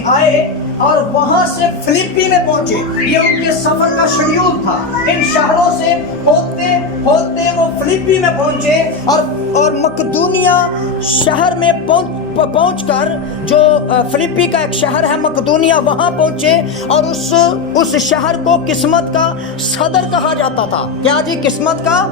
میں آئے اور وہاں سے فلپی میں پہنچے. یہ ان کے سفر کا شیڈیول تھا. ان شہروں سے ہوتے ہوتے وہ فلپی میں پہنچے اور مقدونیہ شہر میں پہنچ کر, جو فلپی کا ایک شہر ہے مقدونیہ, وہاں پہنچے اور اس شہر کو قسمت کا صدر کہا جاتا تھا. کیا جی؟ قسمت کا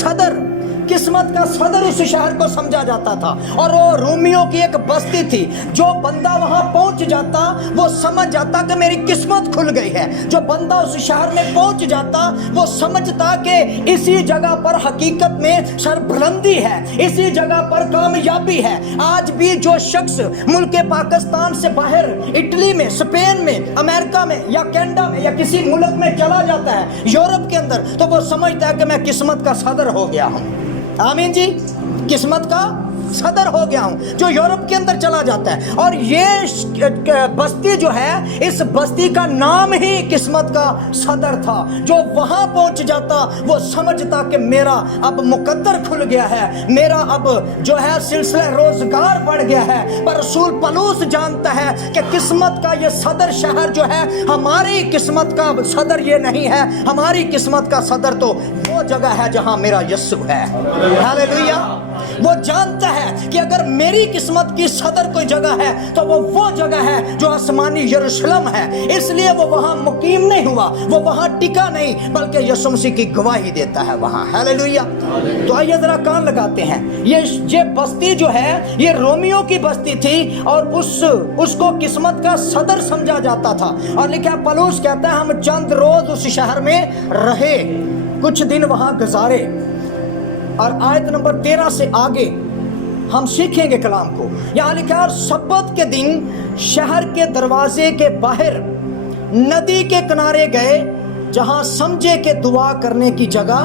صدر. قسمت کا صدر اس شہر کو سمجھا جاتا تھا. اور وہ رومیوں کی ایک بستی تھی. جو بندہ وہاں پہنچ جاتا وہ سمجھ جاتا کہ میری قسمت کھل گئی ہے. جو بندہ اس شہر میں پہنچ جاتا وہ سمجھتا کہ اسی جگہ پر حقیقت میں سربلندی ہے, اسی جگہ پر کامیابی ہے. آج بھی جو شخص ملک پاکستان سے باہر اٹلی میں, اسپین میں, امریکہ میں یا کینیڈا میں یا کسی ملک میں چلا جاتا ہے یورپ کے اندر, تو وہ سمجھتا ہے کہ میں قسمت کا صدر ہو گیا ہوں. آمین جی. قسمت کا صدر ہو گیا ہوں. جو یورپ کے اندر چلا جاتا ہے, اور یہ بستی جو ہے, اس بستی کا نام ہی قسمت کا صدر تھا. جو وہاں پہنچ جاتا وہ سمجھتا کہ میرا اب مقدر کھل گیا ہے, میرا اب جو ہے سلسلہ روزگار بڑھ گیا ہے. پر رسول پولس جانتا ہے کہ قسمت کا یہ صدر شہر جو ہے, ہماری قسمت کا صدر یہ نہیں ہے. ہماری قسمت کا صدر تو وہ جگہ ہے جہاں میرا یسوع ہے. ہاللیلویا. وہ جانتا ہے کہ اگر میری قسمت کی صدر کوئی جگہ ہے تو وہ جگہ ہے جو آسمانی یروشلم ہے. اس لیے وہ وہاں مقیم نہیں ہوا, وہ وہاں ٹکا نہیں, بلکہ یسوع مسیح کی گواہی دیتا ہے وہاں. ہاللیلویا. تو آئیے ذرا کان لگاتے ہیں. یہ بستی جو ہے یہ رومیوں کی بستی تھی اور اس کو قسمت کا صدر سمجھا جاتا تھا. اور لکھا پولس کہتا ہے ہم چند روز اس شہر میں رہے, کچھ دن وہاں گزارے. اور آیت نمبر 13 سے آگے ہم سیکھیں گے کلام کو. یہاں لکھا ہے سبت کے دن شہر کے دروازے کے باہر ندی کے کنارے گئے جہاں سمجھے کہ دعا کرنے کی جگہ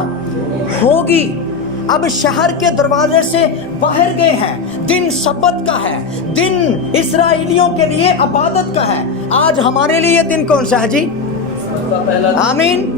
ہوگی. اب شہر کے دروازے سے باہر گئے ہیں. دن سبت کا ہے, دن اسرائیلیوں کے لیے عبادت کا ہے. آج ہمارے لیے دن کون سا ہے جی؟ آمین.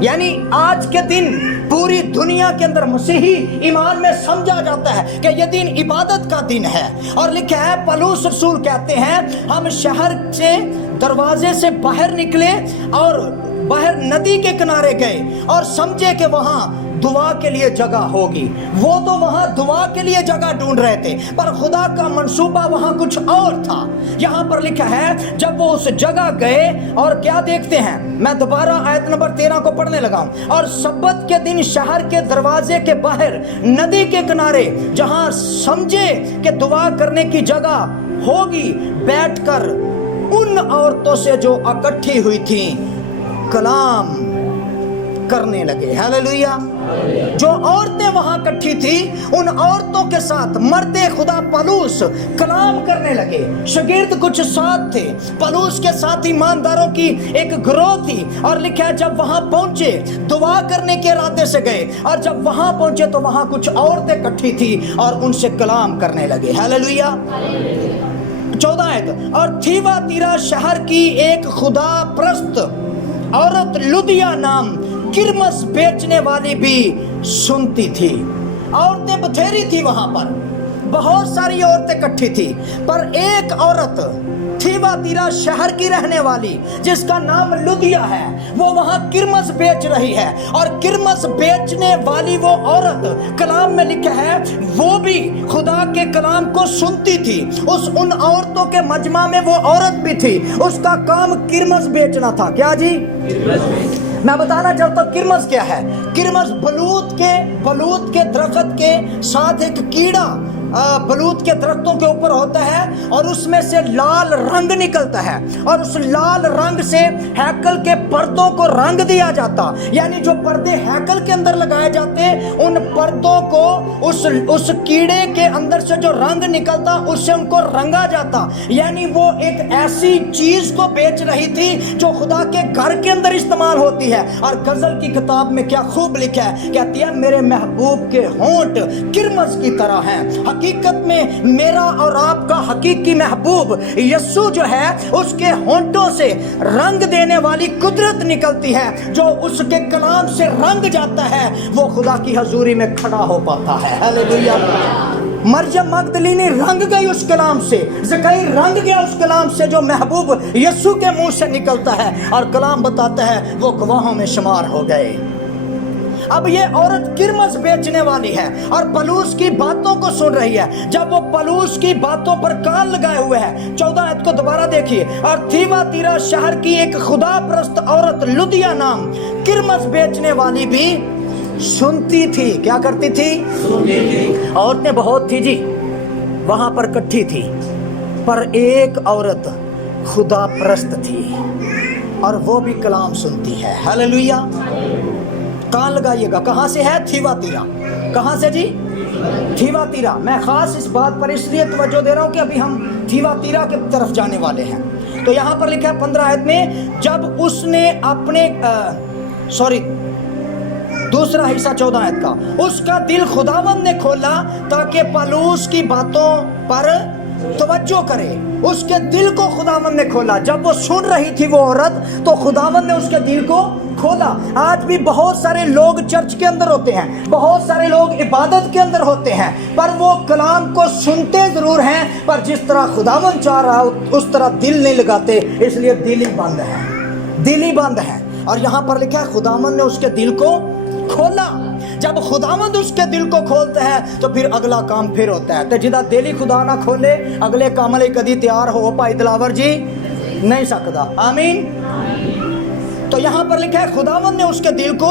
یعنی آج کے دن پوری دنیا کے اندر مسیحی ایمان میں سمجھا جاتا ہے کہ یہ دن عبادت کا دن ہے. اور لکھا ہے پولس رسول کہتے ہیں ہم شہر سے دروازے سے باہر نکلے اور باہر ندی کے کنارے گئے اور سمجھے کہ وہاں دعا کے لیے جگہ ہوگی. وہ تو وہاں دعا کے لیے جگہ ڈھونڈ رہے تھے, پر خدا کا منصوبہ وہاں کچھ اور تھا. یہاں پر لکھا ہے جب وہ اس جگہ گئے اور کیا دیکھتے ہیں, میں دوبارہ آیت نمبر 13 کو پڑھنے لگا ہوں. اور سبت کے دن شہر کے دروازے کے باہر ندی کے کنارے جہاں سمجھے کہ دعا کرنے کی جگہ ہوگی بیٹھ کر ان عورتوں سے جو اکٹھی ہوئی تھیں کلام کرنے لگے. ہاللیلویا. جو عورتیں وہاں اکٹھی تھی ان عورتوں کے ساتھ مرد خدا پولس کلام کرنے لگے. شاگرد کچھ ساتھ تھے, پولس کے ساتھ ایمانداروں کی ایک گروہ تھی. اور لکھا ہے جب وہاں پہنچے دعا کرنے کے ارادے سے گئے, اور جب وہاں پہنچے تو وہاں کچھ عورتیں اکٹھی تھی اور ان سے کلام کرنے لگے. ہاللیلویا. 14 آیت. اور تھیوا تیرا شہر کی ایک خدا پرست عورت لدیا نام کرمس بیچنے والی بھی سنتی تھی. عورتیں بتھیری تھی, وہاں پر بہت ساری عورتیں اکٹھی تھی, پر ایک عورت تھیوا تیرا شہر کی رہنے والی جس کا نام لدیا ہے, وہ وہاں کرمس بیچ رہی ہے. اور کرمس بیچنے والی وہ عورت کلام میں لکھا ہے وہ بھی خدا کے کلام کو سنتی تھی. ان عورتوں کے مجمع میں وہ عورت بھی تھی, اس کا کام کرمس بیچنا تھا. کیا جی؟ میں بتانا چاہتا ہوں کرمس کیا ہے. کرمس بلوت کے درخت کے ساتھ ایک کیڑا بلوت کے درختوں کے اوپر ہوتا ہے اور اس میں سے لال رنگ نکلتا ہے, اور اس لال رنگ سے ہیکل کے پردوں کو رنگ دیا جاتا. یعنی جو پردے ہیکل کے اندر لگائے جاتے ان پردوں کو اس کیڑے کے اندر سے جو رنگ نکلتا اس سے ان کو رنگا جاتا. یعنی وہ ایک ایسی چیز کو بیچ رہی تھی جو خدا کے گھر کے اندر استعمال ہوتی ہے. اور غزل کی کتاب میں کیا خوب لکھا ہے, کہتی ہے میرے محبوب کے ہونٹ کرمس کی طرح ہیں. حقیقت میں میرا اور آپ کا حقیقی محبوب یسوع جو ہے اس کے ہونٹوں سے رنگ دینے والی قدرت نکلتی ہے. جو اس کے کلام سے رنگ جاتا ہے وہ خدا کی حضوری میں کھڑا ہو پاتا ہے. ہاللیلویا. मरियम मगदलीनी रंग गई उस कलाम से, ज़कई रंग गया उस कलाम से जो महबूब यीशु के मुंह से निकलता है, और कलाम बताता है वो गवाहों में शुमार हो गए। अब ये औरत किरमस बेचने वाली है और पलूस की बातों को सुन रही है। जब वो पलूस की बातों पर कान लगाए हुए है, 14 आयत को दोबारा देखिए, और थीवातीरा शहर की एक खुदा परस्त औरत लुदिया नाम किरमस बेचने वाली भी सुनती थी। क्या करती थी? सुनती थी। औरतें बहुत थी जी, वहां पर इकट्ठी थी, पर एक औरत खुदा परस्त थी और वो भी कलाम सुनती है। हालेलुया। कान लगाइएगा। कहां से है? थीवातीरा। कहां से जी? थीवातीरा। मैं खास इस बात पर इसलिए तवज्जो दे रहा हूं कि अभी हम थीवातीरा की तरफ जाने वाले हैं। तो यहां पर लिखा है 15 आयत में, जब उसने अपने दूसरा हिस्सा 14 आयत का, उसका दिल खुदावंद ने खोला ताकि पलूस की बातों पर तवज्जो करे। उसके दिल को खुदावंद ने खोला। जब वो सुन रही थी वो औरत, तो खुदावंद ने उसके दिल को खोला। आज भी बहुत सारे लोग चर्च के अंदर होते हैं, बहुत सारे लोग इबादत के अंदर होते हैं, पर वो कलाम को सुनते जरूर हैं, पर जिस तरह खुदावंद चाह रहा उस तरह दिल नहीं लगाते, इसलिए दिल ही बंद है, दिल ही बंद है। और यहाँ पर लिखा है खुदावंद ने उसके दिल को खोला। जब खुदावंद उसके दिल को खोलता है तो फिर अगला काम फिर होता है। तो जिदा दिल ही खुदा ना खोले, अगले काम ਲਈ कदी तैयार हो भाई दिलावर जी नहीं सकता। आमीन। तो यहाँ पर लिखा है खुदावंद ने उसके दिल को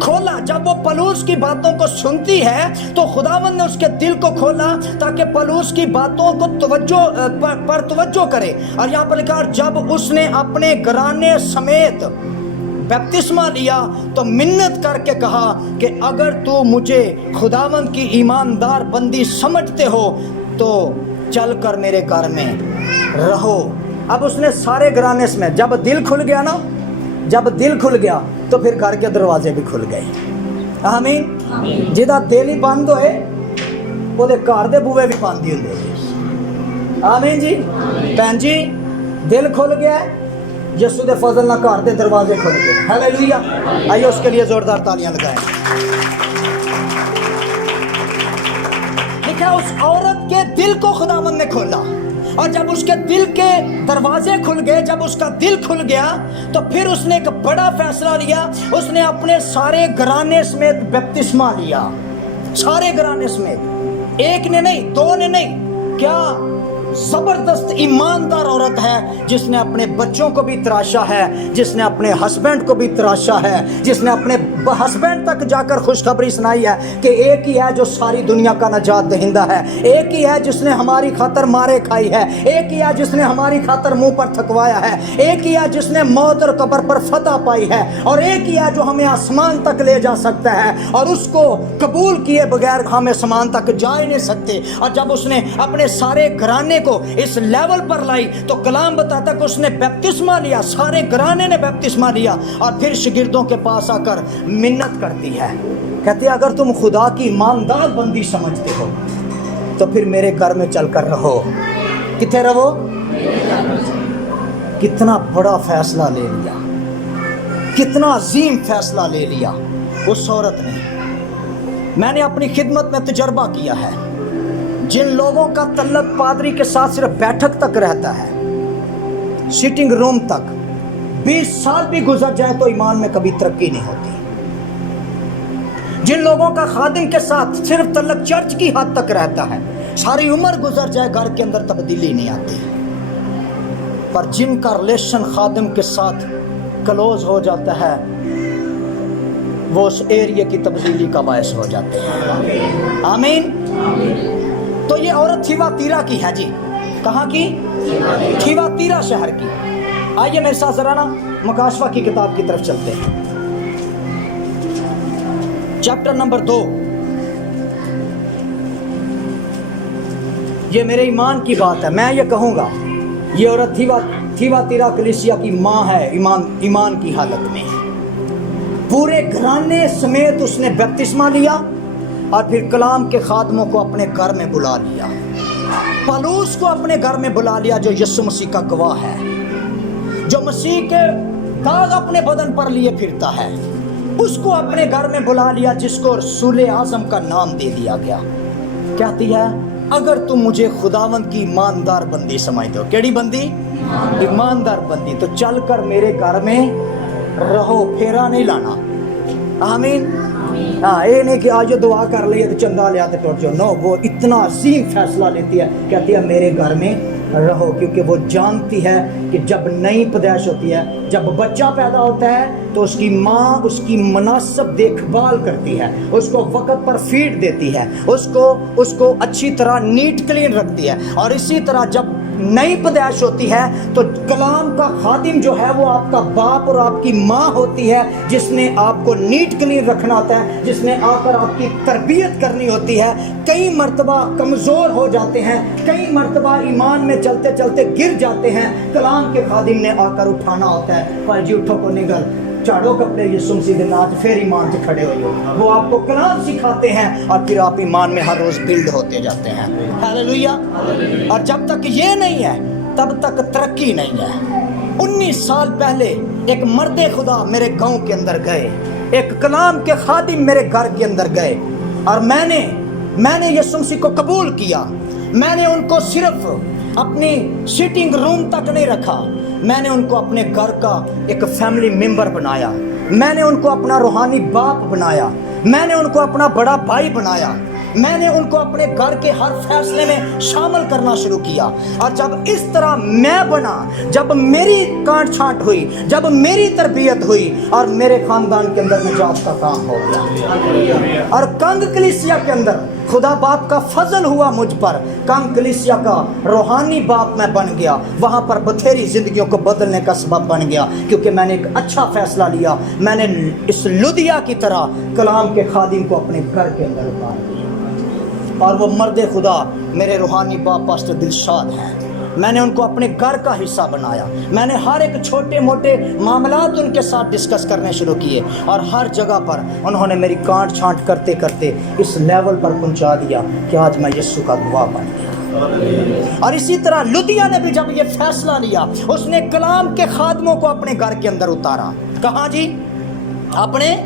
खोला। जब वो पलूस की बातों को सुनती है तो खुदावंद ने उसके दिल को खोला ताकि पलूस की बातों को तवज्जो करे। और यहाँ पर लिखा, जब उसने अपने घराने समेत बपतिस्मा लिया तो मिन्नत करके कहा कि अगर तू मुझे खुदावंद की ईमानदार बंदी समझते हो तो चल कर मेरे घर में रहो। अब उसने सारे घराने में, जब दिल खुल गया ना, जब दिल खुल गया तो फिर घर के दरवाजे भी खुल गए। आमीन। जिदा दिल ही बंद होए ਉਹਦੇ घर दे बूहे भी बंद ही होंगे। आमीन जी। भैन जी, दिल खुल गया, यीशु दे फजल ना घर दे दरवाजे खुल गए। हालेलुया। आइए उसके लिए जोरदार तालियां लगाएं। लिखा उस औरत के दिल को खुदावंद ने खोला, और जब उसके दिल के दरवाजे खुल गए, जब उसका दिल खुल गया तो फिर उसने एक बड़ा फैसला लिया। उसने अपने सारे घराने समेत बपतिस्मा लिया। सारे घराने समेत, एक ने नहीं, दो ने नहीं। क्या जबरदस्त ईमानदार औरत है जिसने अपने बच्चों को भी तराशा है, जिसने अपने हस्बैंड को भी तराशा है, जिसने अपने हस्बैंड तक जाकर खुशखबरी सुनाई है कि एक ही है जो सारी दुनिया का नजात दहिंदा है, एक ही है जिसने हमारी खातर मारे खाई है, एक ही है जिसने हमारी खातर मुंह पर थकवाया है, एक ही है जिसने मौत और कब्र पर फतह पाई है, और एक ही है जो हमें आसमान तक ले जा सकता है, और उसको कबूल किए बगैर हम आसमान तक जा ही नहीं सकते। और जब उसने अपने सारे घराने को इस लेवल पर लाई तो कलाम बताता कि उसने बपतिस्मा लिया, सारे घराने ने बपतिस्मा लिया, और फिर शागिर्दों के पास आकर मिन्नत करती है। कहती है अगर तुम खुदा की ईमानदार बंदी समझते हो तो फिर मेरे घर में चलकर रहो। किथे रहो? कितना बड़ा फैसला ले लिया, कितना अजीम फैसला ले लिया उस औरत ने। मैंने अपनी खिदमत में तजर्बा किया है, जिन लोगों का तल्लक पादरी के साथ सिर्फ बैठक तक रहता है, सिटिंग रूम तक, 20 साल भी गुजर जाए तो ईमान में कभी तरक्की नहीं होती। जिन लोगों का खादिम के साथ सिर्फ तल्लक चर्च की हद तक रहता है, सारी उम्र गुजर जाए घर के अंदर तब्दीली नहीं आती। पर जिनका रिलेशन खादिम के साथ क्लोज हो जाता है वो उस एरिया की तब्दीली का बायस हो जाते हैं। आमीन। तो ये औरत थीवातीरा की है जी। कहाँ की? थीवातीरा शहर की। आइए मेरे साथ जरा ना मकाशवा की किताब की तरफ चलते हैं, चैप्टर नंबर 2। ये मेरे ईमान की बात है, मैं ये कहूँगा ये औरत थीवातीरा कलीसिया की माँ है ईमान की हालत में। पूरे घराने समेत उसने बपतिस्मा लिया और फिर कलाम के खादमों को अपने घर में बुला लिया, पलूस को अपने घर में बुला लिया जो यीशु मसीह का गवाह है, जो मसीह के दाग अपने बदन पर लिए फिरता है, उसको अपने घर में बुला लिया, जिसको रसूल आज़म का नाम दे दिया गया। कहती है अगर तुम मुझे खुदावंद की ईमानदार बंदी समझते हो, केड़ी बंदी? ईमानदार बंदी, तो चल कर मेरे घर में रहो, फेरा नहीं लाना। आमीन। हाँ, ये नहीं कि आज दुआ कर लिया तो चंदा लिया तो टूट जाओ, नो, वो इतना अजीम फैसला लेती है, कहती है मेरे घर में रहो, क्योंकि वो जानती है कि जब नई पैदाइश होती है, जब बच्चा पैदा होता है तो उसकी माँ उसकी मुनासिब देखभाल करती है, उसको वक़्त पर फीड देती है, उसको अच्छी तरह नीट क्लीन रखती है। और इसी तरह जब नई पैदाइश होती है तो कलाम का खादिम जो है वो आपका बाप और आपकी माँ होती है, जिसने आपको नीट क्लीन रखना होता है, जिसने आकर आपकी तरबियत करनी होती है। कई मर्तबा कमज़ोर हो जाते हैं, कई मर्तबा ईमान में चलते चलते गिर जाते हैं, कलाम के खादिम ने आकर उठाना होता है, भाई जी उठो को निकल, झाड़ो कपड़े यीशु मसीह के नाम फिर ईमान से खड़े हो। वो आपको कलाम सिखाते हैं और फिर आप ईमान में हर रोज़ बिल्ड होते जाते हैं। हालेलुया। और जब तक ये नहीं है तब तक तरक्की नहीं है। 19 साल पहले एक मर्दे खुदा मेरे गांव के अंदर गए, एक कलाम के खादिम मेरे घर के अंदर गए, और मैंने यीशु मसीह को कबूल किया। मैंने उनको सिर्फ अपनी सिटिंग रूम तक नहीं रखा, मैंने उनको अपने घर का एक फैमिली मेंबर बनाया, मैंने उनको अपना रूहानी बाप बनाया, मैंने उनको अपना बड़ा भाई बनाया, मैंने उनको अपने घर के हर फैसले में शामिल करना शुरू किया। और जब इस तरह मैं बना, जब मेरी काट छांट हुई, जब मेरी तरबियत हुई, और मेरे खानदान के अंदर निजात का काम हो गया। और कंग कलीसिया के अंदर खुदा बाप का फजल हुआ मुझ पर, कंग कलीसिया का रूहानी बाप मैं बन गया। वहाँ पर बथेरी जिंदगियों को बदलने का सबब बन गया, क्योंकि मैंने एक अच्छा फैसला लिया। मैंने इस लुदिया की तरह कलाम के खादिम को अपने घर के अंदर उतार दिया। और वो मर्द खुदा मेरे रूहानी बाप पास्टर दिलशाद हैं, मैंने उनको अपने घर का हिस्सा बनाया। मैंने हर एक छोटे मोटे मामलात उनके साथ डिस्कस करने शुरू किए, और हर जगह पर उन्होंने मेरी काट छांट करते करते इस लेवल पर पहुंचा दिया कि आज मैं यीशु का गवाह बन गया। और इसी तरह लुदिया ने भी जब ये फैसला लिया, उसने कलाम के खादमों को अपने घर के अंदर उतारा। कहाँ जी? अपने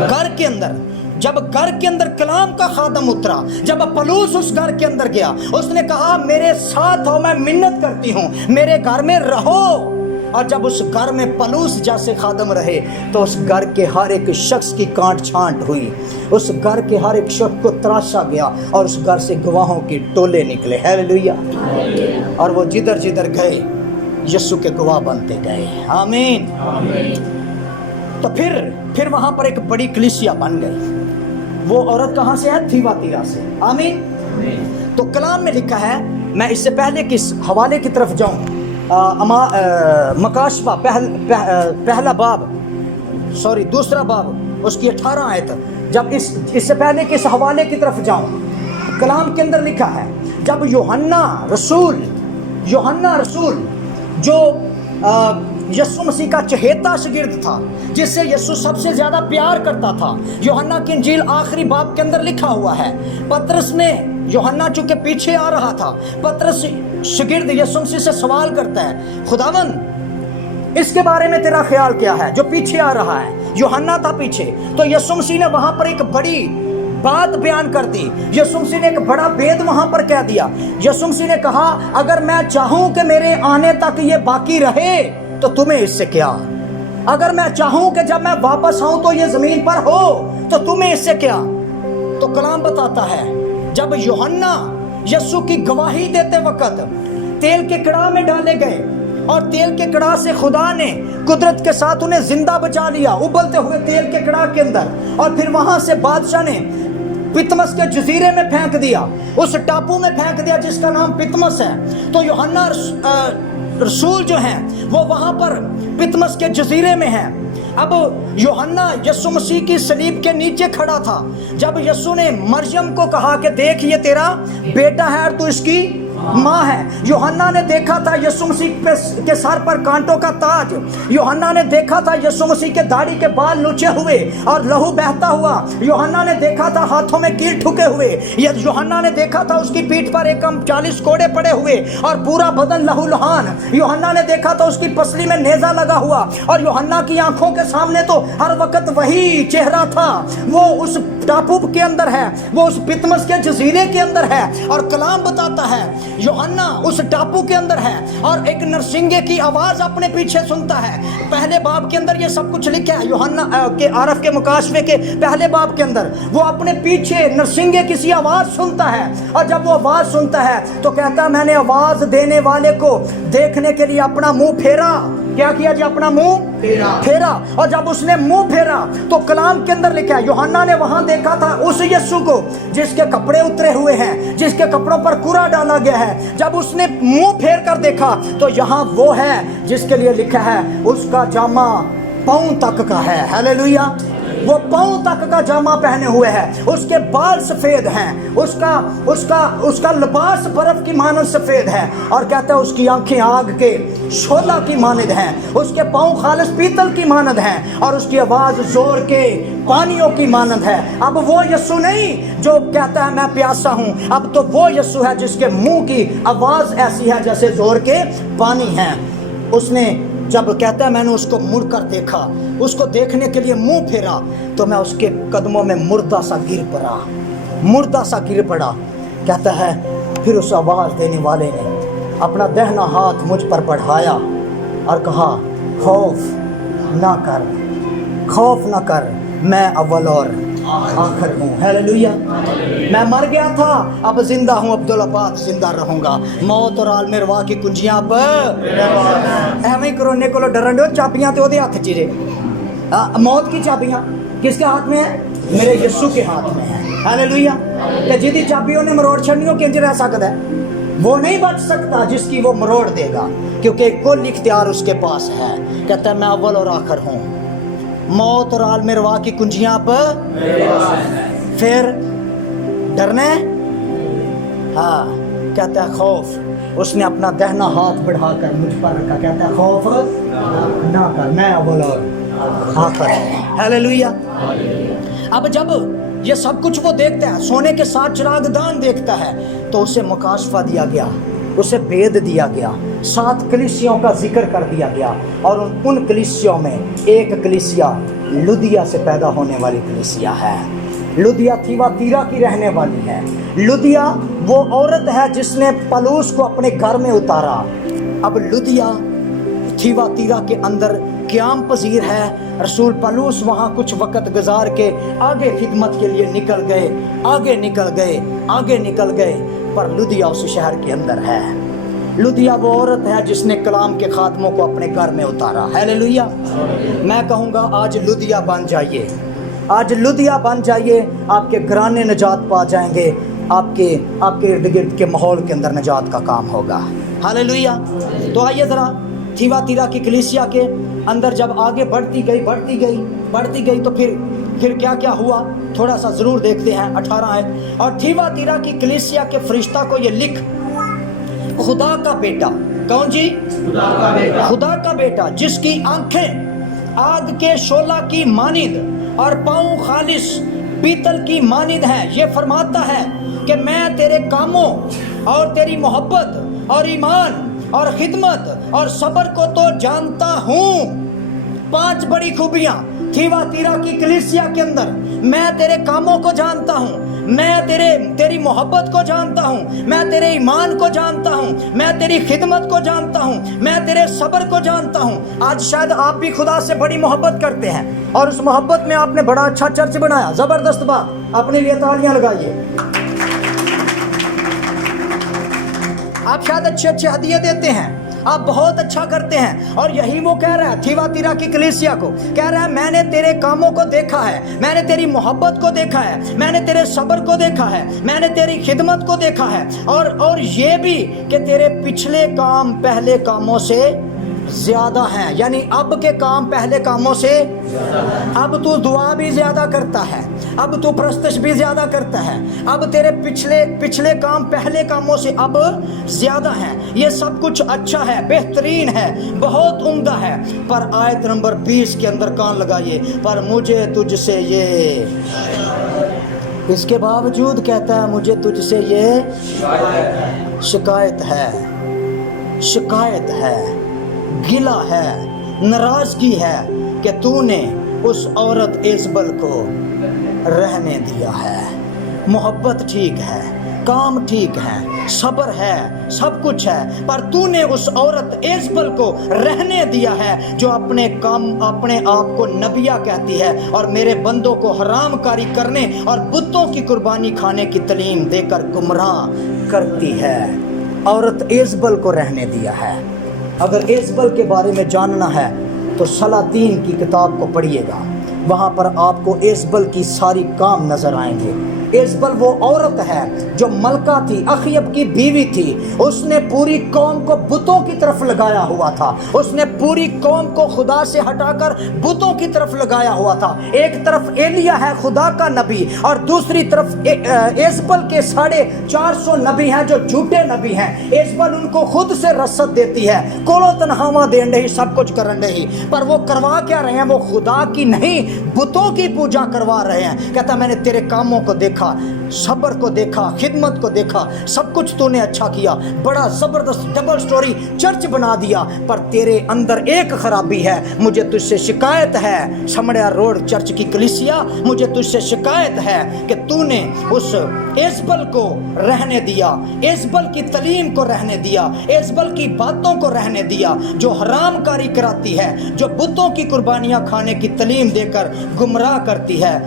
घर के अंदर। जब घर के अंदर कलाम का खादम उतरा, जब पलूस उस घर के अंदर गया, उसने कहा मेरे साथ हो, मैं मिन्नत करती हूँ, मेरे घर में रहो। और जब उस घर में पलूस जैसे खादम रहे तो उस घर के हर एक शख्स की काट छांट हुई, उस घर के हर एक शख्स को तराशा गया, और उस घर से गवाहों की टोले निकले। हालेलुया। और वो जिधर जिधर गए यीशु के गवाह बनते गए। आमीन। तो फिर वहाँ पर एक बड़ी कलीसिया बन गई। वो औरत कहाँ से है? थीवातीरा से। आमीन। तो कलाम में लिखा है, मैं इससे पहले किस हवाले की तरफ जाऊं, मकाशफा दूसरा बाब उसकी 18 आयत। जब इससे पहले किस हवाले की तरफ जाऊं, कलाम के अंदर लिखा है, जब यूहन्ना रसूल जो यीशु मसीह का चहेता शागिर्द था, जिससे यीशु सबसे ज़्यादा प्यार करता था, यूहन्ना की इंजील आखिरी बाब के अंदर लिखा हुआ है, पतरस ने, यूहन्ना चूंकि पीछे आ रहा था, पतरस शागिर्द यीशु मसीह से सवाल करता है, खुदावन इसके बारे में तेरा ख्याल क्या है जो पीछे आ रहा है? यूहन्ना था पीछे, तो यीशु मसीह ने वहाँ पर एक बड़ी बात बयान कर दी। यीशु मसीह ने एक बड़ा भेद वहाँ पर कह दिया। यीशु मसीह ने कहा, अगर मैं चाहूँ कि मेरे आने तक ये बाकी रहे तो तुम्हें इससे क्या? अगर मैं चाहूं कि जब मैं वापस आऊं तो ये जमीन पर हो तो तुम्हें इससे क्या? तो कलाम बताता है, जब यूहन्ना यीशु की गवाही देते वक्त तेल के कड़ाह में डाले गए, और तेल के कड़ाह से खुदा ने कुदरत के साथ उन्हें जिंदा बचा लिया उबलते हुए तेल के कड़ाह के अंदर, और फिर वहां से बादशाह ने पितमस के जजीरे में फेंक दिया, उस टापू में फेंक दिया जिसका नाम पितमस है। तो यूहन्ना रसूल जो हैं वो वहां पर पितमस के जजीरे में हैं। अब यूहन्ना यीशु मसीह की सलीब के नीचे खड़ा था, जब यीशु ने मरियम को कहा कि देख ये तेरा बेटा है और तू इसकी माँ है। यूहन्ना ने देखा था यीशु मसीह के सर पर कांटों का ताज। यूहन्ना ने देखा था यीशु मसीह के दाढ़ी के बाल नुचे हुए और लहू बहता हुआ। यूहन्ना ने देखा था हाथों में कील ठुके हुए। यूहन्ना ने देखा था उसकी पीठ पर एकम 40 कोड़े पड़े हुए और पूरा बदन लहूलुहान। यूहन्ना ने देखा था उसकी पसली में नेजा लगा हुआ और यूहन्ना की आंखों के सामने तो हर वक्त वही चेहरा था। वो उस टापू के अंदर है, वो उस पितमस के जजीरे के अंदर है और कलाम बताता है यूहन्ना उस टापू के अंदर है और एक नरसिंगे की आवाज अपने पीछे सुनता है। पहले बाब के अंदर ये सब कुछ लिखा है, यूहन्ना के आरफ के मुकाशफे के पहले बाब के अंदर वो अपने पीछे नरसिंगे किसी आवाज सुनता है और जब वो आवाज सुनता है तो कहता है मैंने आवाज देने वाले को देखने के लिए अपना मुंह फेरा। क्या किया जी? अपना मुंह फेरा। और जब उसने मुंह फेरा तो कलाम के अंदर लिखा है यूहन्ना ने वहां देखा था उस यीशु को जिसके कपड़े उतरे हुए हैं, जिसके कपड़ों पर कुरा डाला गया है। जब उसने मुंह फेर कर देखा तो यहाँ वो है जिसके लिए लिखा है उसका जामा पांव तक का है। हालेलुया। वो पांव तक का जामा पहने हुए है, उसके बाल सफेद हैं, उसका लिबास बर्फ की मानद सफेद है और कहता है उसकी आंखें आग के शोला की मानद हैं, उसके पांव खालिस पीतल की मानद हैं और उसकी आवाज जोर के पानियों की मानद है। अब वो यीशु नहीं जो कहता है मैं प्यासा हूं, अब तो वो यीशु है जिसके मुंह की आवाज ऐसी है जैसे जोर के पानी है। उसने जब कहता है मैंने उसको मुड़ कर देखा, उसको देखने के लिए मुंह फेरा तो मैं उसके कदमों में मुर्दा सा गिर पड़ा। कहता है फिर उस आवाज देने वाले ने अपना दाहिना हाथ मुझ पर बढ़ाया और कहा खौफ ना कर, मैं अव्वल और आखिर हूँ। हालेलुया। मैं मर गया था, अब जिंदा हूँ, अब्दुल आबाद जिंदा रहूंगा। मौत और आलम अरवाह की कुंजियां अब एवं करोने को डरन दो, चाबियां तो ओदे हाथ च जे। मौत की चाबियां किसके हाथ में है? मेरे यीशु के हाथ में है। हालेलुया। ते जिहदी चाबी उन्हें मरोड़ छड़नी हो किंज रह सकता है? वो नहीं बच सकता जिसकी वो मरोड़ देगा, क्योंकि कुल इख्तियार उसके पास है। कहता है मैं अव्वल और आखिर हूँ, मौत और आलम अरवाह की कुंजियां अब फिर डरने। हाँ, कहता है खौफ। उसने अपना दाहिना हाथ बढ़ाकर मुझ पर रखा, कहता है खौफ ना कर, मैं अव्वल और आखिर। हालेलुया। अब जब ये सब कुछ वो देखता है, सोने के 7 चिरागदान देखता है, तो उसे मुकाशफा दिया गया, उसे भेद दिया गया, 7 कलीसियाओं का जिक्र कर दिया गया और उन कलीसियाओं में एक कलीसिया लुदिया से पैदा होने वाली कलीसिया है। लुदिया थीवातीरा की रहने वाली है। लुदिया वो औरत है जिसने पलूस को अपने घर में उतारा। अब लुदिया थीवातीरा के अंदर क़याम पजीर है। रसूल पलूस वहाँ कुछ वक़्त गुजार के आगे खिदमत के लिए निकल गए, पर लुदिया उस शहर के अंदर है। लुदिया वो औरत है जिसने कलाम के खात्मों को अपने घर में उतारा। हालेलुया। मैं कहूँगा आज लुदिया बन जाइए, आज लुदिया बन जाइए, आपके घराने निजात पा जाएंगे, आपके इर्द गिर्द के माहौल के अंदर निजात का काम होगा। हालेलुया। तो आइए ज़रा थीवातीरा की कलीसिया के अंदर जब आगे बढ़ती गई तो फिर क्या क्या हुआ थोड़ा सा ज़रूर देखते हैं। 18 है, और थीवातीरा की कलीसिया के फरिश्ता को ये लिख, खुदा का बेटा। कौन जी? खुदा का बेटा जिसकी आंखें आग के शोला की मानिद और पाँव खालिस पीतल की मानिद हैं, ये फरमाता है कि मैं तेरे कामों और तेरी मोहब्बत और ईमान और खिदमत और सब्र को तो जानता हूँ। 5 बड़ी खूबियाँ थीवातीरा की कलीसिया के अंदर। मैं तेरे कामों को जानता हूँ, मैं तेरी मोहब्बत को जानता हूँ, मैं तेरे ईमान को जानता हूँ, मैं तेरी खिदमत को जानता हूँ, मैं तेरे सब्र को जानता हूँ। आज शायद आप भी खुदा से बड़ी मोहब्बत करते हैं और उस मोहब्बत में आपने बड़ा अच्छा चर्च बनाया। ज़बरदस्त बात, अपने लिए तालियां लगाइए। आप शायद अच्छे हदिये देते हैं, आप बहुत अच्छा करते हैं, और यही वो कह रहा है थीवातीरा की कलीसिया को, कह रहा है मैंने तेरे कामों को देखा है, मैंने तेरी मोहब्बत को देखा है, मैंने तेरे सब्र को देखा है, मैंने तेरी खिदमत को देखा है, और ये भी कि तेरे पिछले काम पहले कामों से زیادہ ہیں، یعنی اب کے کام پہلے کاموں سے، اب تو دعا بھی زیادہ کرتا ہے، اب تو پرستش بھی زیادہ کرتا ہے، اب تیرے پچھلے کام پہلے کاموں سے اب زیادہ ہیں، یہ سب کچھ اچھا ہے، بہترین ہے، بہت عمدہ ہے، پر آیت نمبر 20 کے اندر کان لگائیے، پر مجھے تجھ سے یہ، اس کے باوجود کہتا ہے مجھے تجھ سے یہ شکایت ہے، شکایت ہے، گلہ ہے، ناراضگی ہے کہ تو نے اس عورت ایزبل کو رہنے دیا ہے۔ محبت ٹھیک ہے، کام ٹھیک ہے، صبر ہے، سب کچھ ہے، پر تو نے اس عورت ایزبل کو رہنے دیا ہے جو اپنے آپ کو نبیہ کہتی ہے اور میرے بندوں کو حرام کاری کرنے اور بتوں کی قربانی کھانے کی تعلیم دے کر گمراہ کرتی ہے۔ عورت ایزبل کو رہنے دیا ہے۔ اگر ایزبل کے بارے میں جاننا ہے تو سلاطین کی کتاب کو پڑھیے گا، وہاں پر آپ کو ایزبل کی ساری کام نظر آئیں گے۔ ایزبل وہ عورت ہے جو ملکہ تھی، اخیب کی بیوی تھی، اس نے پوری قوم کو بتوں کی طرف لگایا ہوا تھا، اس نے پوری قوم کو خدا سے ہٹا کر بتوں کی طرف لگایا ہوا تھا۔ ایک طرف ایلیا ہے خدا کا نبی اور دوسری طرف ایزبل کے 450 نبی ہیں جو جھوٹے نبی ہیں۔ ایزبل ان کو خود سے رسد دیتی ہے، کولو تنہاواں دین رہی، سب کچھ کرن رہی، پر وہ کروا کیا رہے ہیں؟ وہ خدا کی نہیں بتوں کی پوجا کروا رہے ہیں۔ کہتا میں نے تیرے کاموں کو دیکھا، صبر کو دیکھا، خدمت کو دیکھا، سب کچھ تو نے اچھا کیا، بڑا زبردست ڈبل سٹوری چرچ بنا دیا، پر تیرے اندر ایک خرابی ہے، مجھے تجھ سے شکایت ہے۔ سمڑیا روڈ چرچ کی کلیسیا، مجھے تجھ سے شکایت ہے کہ تو نے اس ایزبل کو رہنے دیا، ایزبل کی تعلیم کو رہنے دیا، ایزبل کی باتوں کو رہنے دیا، جو حرام کاری کراتی ہے، جو بتوں کی قربانیاں کھانے کی تعلیم دے کر گمراہ کرتی ہے۔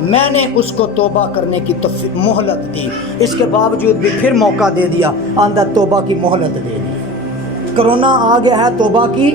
میں نے اس کو توبہ کرنے کی مہلت دی، اس کے باوجود بھی پھر موقع دے دیا، آندہ توبہ کی مہلت دے دی۔ کرونا آ گیا ہے، توبہ کی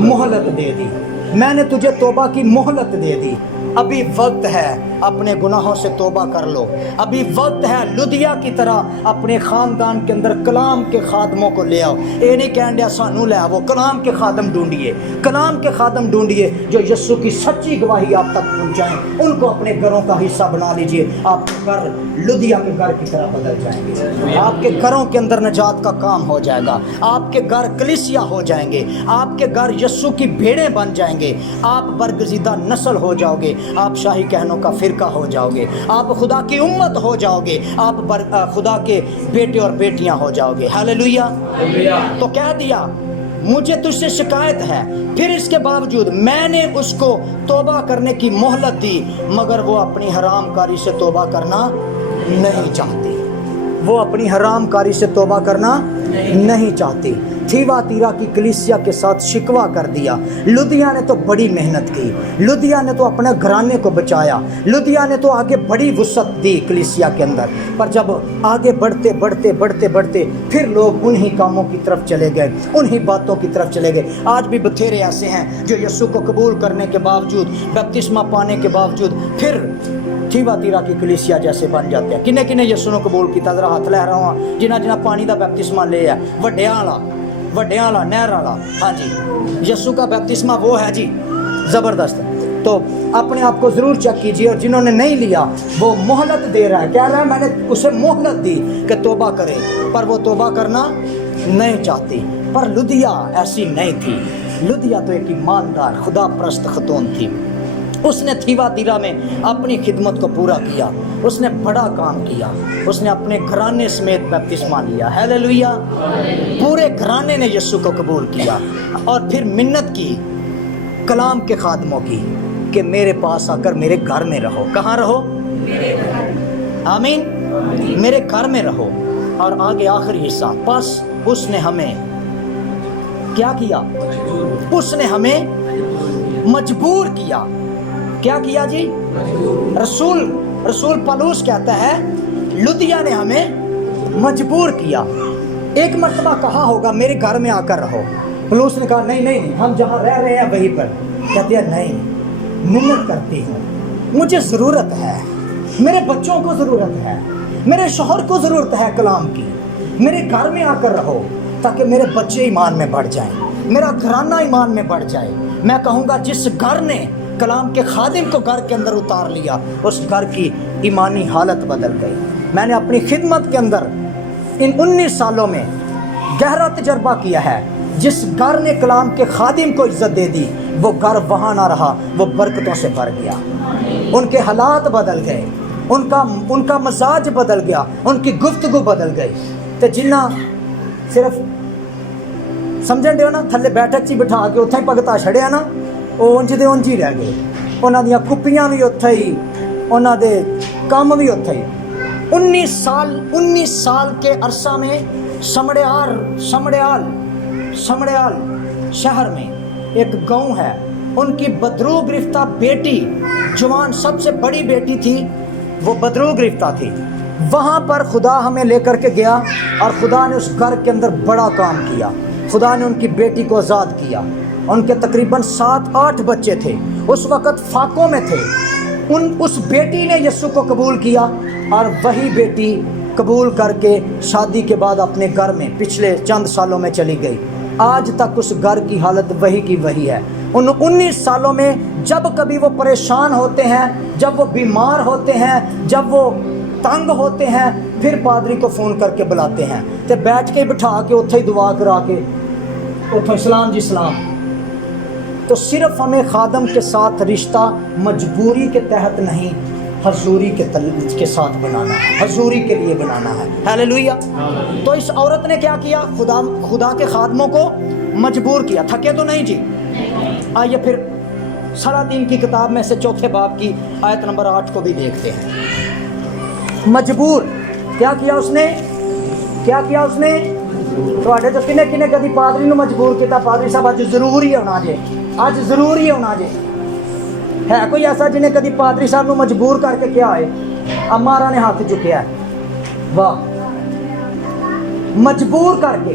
مہلت دے دی، میں نے تجھے توبہ کی مہلت دے دی، ابھی وقت ہے، اپنے گناہوں سے توبہ کر لو، ابھی وقت ہے، لدیا کی طرح اپنے خاندان کے اندر کلام کے خادموں کو لے آؤ۔ اے نہیں کہن دیا سانو لے آؤ، کلام کے خادم ڈھونڈیے، کلام کے خادم ڈھونڈیے جو یسوع کی سچی گواہی آپ تک پہنچائیں، ان کو اپنے گھروں کا حصہ بنا لیجئے، آپ کے گھر لدیا کے گھر کی طرح بدل جائیں گے، آپ کے گھروں کے اندر نجات کا کام ہو جائے گا، آپ کے گھر کلیسیا ہو جائیں گے، آپ کے گھر یسوع کی بھیڑیں بن جائیں گے، آپ برگزیدہ نسل ہو جاؤ گے، آپ شاہی کہنوں کا فرقہ ہو جاؤ گے، آپ خدا کی امت ہو جاؤ گے، آپ خدا کے بیٹے اور بیٹیاں ہو جاؤ گے۔ ہاللیلویہ۔ تو کہہ دیا مجھے تجھ سے شکایت ہے، پھر اس کے باوجود میں نے اس کو توبہ کرنے کی مہلت دی، مگر وہ اپنی حرام کاری سے توبہ کرنا نہیں چاہتی، وہ اپنی حرام کاری سے توبہ کرنا نہیں چاہتی۔ تھیواتیرا کی کلیسیا کے ساتھ شکوہ کر دیا۔ لدیا نے تو بڑی محنت کی، لدیا نے تو اپنے گھرانے کو بچایا، لدیا نے تو آگے بڑی وسعت دی کلیسیا کے اندر، پر جب آگے بڑھتے پھر لوگ انہی کاموں کی طرف چلے گئے، انہی باتوں کی طرف چلے گئے۔ آج بھی بتھیرے ایسے ہیں جو یسوع کو قبول کرنے کے باوجود، بپتسمہ پانے کے باوجود پھر تھیواتیرا کی کلیسیا جیسے بن جاتے ہیں۔ کنے کنے یسوع نے قبول کیتا؟ ذرا ہاتھ لہرا رہا ہوں، جنہ پانی دا بپتسمہ لے ہے، وڈیاں والا نہر والا، ہاں جی، یسوع کا بپتسمہ وہ ہے جی، زبردست۔ تو اپنے آپ کو ضرور چیک کیجیے، اور جنہوں نے نہیں لیا وہ مہلت دے رہا ہے، کہہ رہا ہے میں نے اسے مہلت دی کہ توبہ کرے، پر وہ توبہ کرنا نہیں چاہتی۔ پر لدیا ایسی نہیں تھی، لدیا تو ایک ایماندار خدا پرست خاتون تھی، اس نے تھیواتیرا میں اپنی خدمت کو پورا کیا، اس نے بڑا کام کیا، اس نے اپنے گھرانے سمیت بپتسمہ لیا۔ ہاللیلویہ۔ پورے گھرانے نے یسوع کو قبول کیا، اور پھر منت کی کلام کے خادموں کی کہ میرے پاس آ کر میرے گھر میں رہو۔ کہاں رہو؟ آمین، میرے گھر میں رہو۔ اور آگے آخری حصہ، پس اس نے ہمیں کیا کیا؟ اس نے ہمیں مجبور کیا۔ کیا کیا جی؟ رسول پالوس کہتا ہے لدیا نے ہمیں مجبور کیا۔ ایک مرتبہ کہا ہوگا میرے گھر میں آ کر رہو، پالوس نے کہا نہیں، ہم جہاں رہ رہے ہیں وہیں پر۔ کہتے ہیں نہیں، منت کرتی ہوں، مجھے ضرورت ہے، میرے بچوں کو ضرورت ہے، میرے شوہر کو ضرورت ہے کلام کی، میرے گھر میں آ کر رہو تاکہ میرے بچے ایمان میں بڑھ جائیں، मेरा घराना ईमान में बढ़ जाए। मैं कहूँगा जिस घर ने कलाम के खादिम को घर के अंदर उतार लिया, उस घर की ईमानी हालत बदल गई। मैंने अपनी खिदमत के अंदर इन 19 सालों में गहरा तजर्बा किया है। जिस घर ने कलाम के खादिम को इज्जत दे दी, वो घर वहाँ ना रहा, वो बरकतों से भर गया। उनके हालात बदल गए, उनका मजाज बदल गया, उनकी गुफ्तगू बदल गई। तो जिन्ना सिर्फ समझण दिओ ना, थल्ले बैठक च बिठा के उत्थे भगता छड़िया ना, वो उंज दे उंज ही रह गए। उन्हां दियां कुप्पियां भी उत्थे ही, उन्हां दे काम भी उत्थे ही। 19 साल के अरसा में समड़ियाल शहर में एक गांव है, उनकी बदरू गिरफ्ता बेटी, जवान सबसे बड़ी बेटी थी, वो बदरू गिरफ्ता थी। वहाँ पर खुदा हमें लेकर के गया और खुदा ने उस घर के अंदर बड़ा काम किया। खुदा ने उनकी बेटी को आज़ाद किया। उनके तकरीबन 7-8 बच्चे थे, उस वक़्त फाकों में थे। उस बेटी ने यीशु को कबूल किया और वही बेटी कबूल करके शादी के बाद अपने घर में पिछले चंद सालों में चली गई। आज तक उस घर की हालत वही की वही है। उन 19 सालों में जब कभी वो परेशान होते हैं, जब वो बीमार होते हैं, जब वो तंग होते हैं, फिर पादरी को फ़ोन करके बुलाते हैं, तो बैठ के बिठा के उत्थे ही दुआ करा के उत्थे सलाम जी सलाम। तो सिर्फ हमें खादम के साथ रिश्ता मजबूरी के तहत नहीं, हजूरी के साथ बनाना है, हजूरी के लिए बनाना है। हालेलुया। तो इस औरत ने क्या किया? खुदा के खादमों को मजबूर किया। थके तो नहीं जी। आइए फिर सलातीन की किताब में से 4 बाब की आयत नंबर 8 को भी देखते हैं। मजबूर क्या किया उसने? क्या किया उसने? ਤੁਹਾਡੇ ਤੋਂ ਕਿਨੇ ਕਿਨੇ ਕਦੀ ਪਾਦਰੀ ਨੂੰ ਮਜਬੂਰ ਕੀਤਾ, ਪਾਦਰੀ ਸਾਹਿਬ ਅੱਜ ਜ਼ਰੂਰੀ ਹੋਣਾ ਜੇ, ਅੱਜ ਜ਼ਰੂਰੀ ਹੋਣਾ ਜੇ? है कोई ऐसा जिन्हें कभी पादरी साहब को मजबूर करके क्या है? अमारा ने हाथ चुकया है। वाह, मजबूर करके।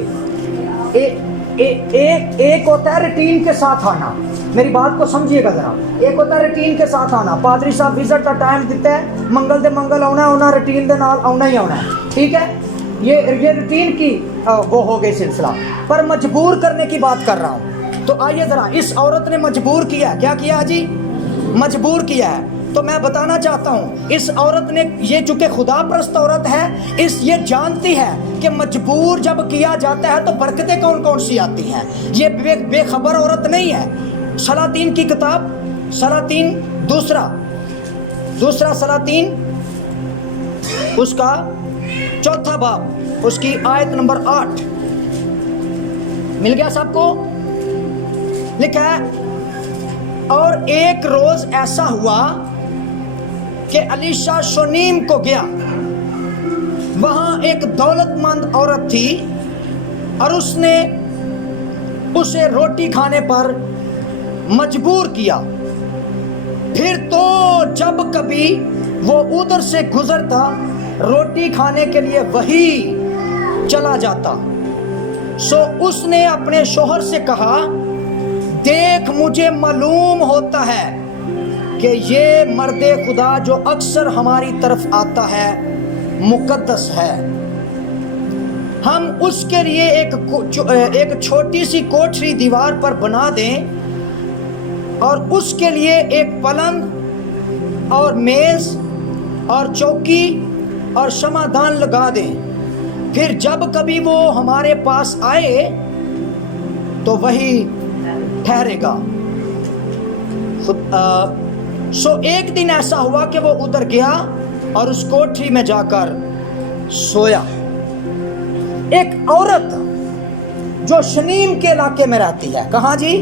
एक होता है रूटीन के साथ आना। मेरी बात को समझिएगा जरा। एक होता है रूटीन के साथ आना। पादरी साहब विजिट का टाइम देते हैं, मंगल दे मंगल आना, उन्हें रूटीन के नाल आना ही आना है, ठीक है? ये रूटीन की वो हो गई सिलसिला। पर मजबूर करने की बात कर रहा हूँ। तो आइए जरा, इस औरत ने मजबूर किया। क्या किया जी? मजबूर किया है। तो मैं बताना चाहता हूँ, इस औरत ने, ये चूंकि खुदा परस्त औरत है, ये जानती है कि मजबूर जब किया जाता है तो बरकतें कौन कौन सी आती हैं। ये बेखबर औरत नहीं है। सलातीन की किताब, सलातीन दूसरा सलातीन उसका 4 बाब, उसकी आयत नंबर 8 मिल गया सबको? लिखा है, और एक रोज ऐसा हुआ कि अलीशा शोनीम को गया। वहां एक दौलतमंद औरत थी और उसने उसे रोटी खाने पर मजबूर किया। फिर तो जब कभी वो उधर से गुजरता, रोटी खाने के लिए वही चला जाता। सो उसने अपने शोहर से कहा, देख, मुझे मालूम होता है कि ये मर्दे खुदा जो अक्सर हमारी तरफ आता है मुकद्दस है। हम उसके लिए एक छोटी सी कोठरी दीवार पर बना दें और उसके लिए एक पलंग और मेज और चौकी और शमादान लगा दें। फिर जब कभी वो हमारे पास आए तो वही ठहरेगा। सो एक दिन ऐसा हुआ कि वो उधर गया और उस कोठरी में जाकर सोया। एक औरत जो शनीम के इलाके में रहती है। कहाँ जी?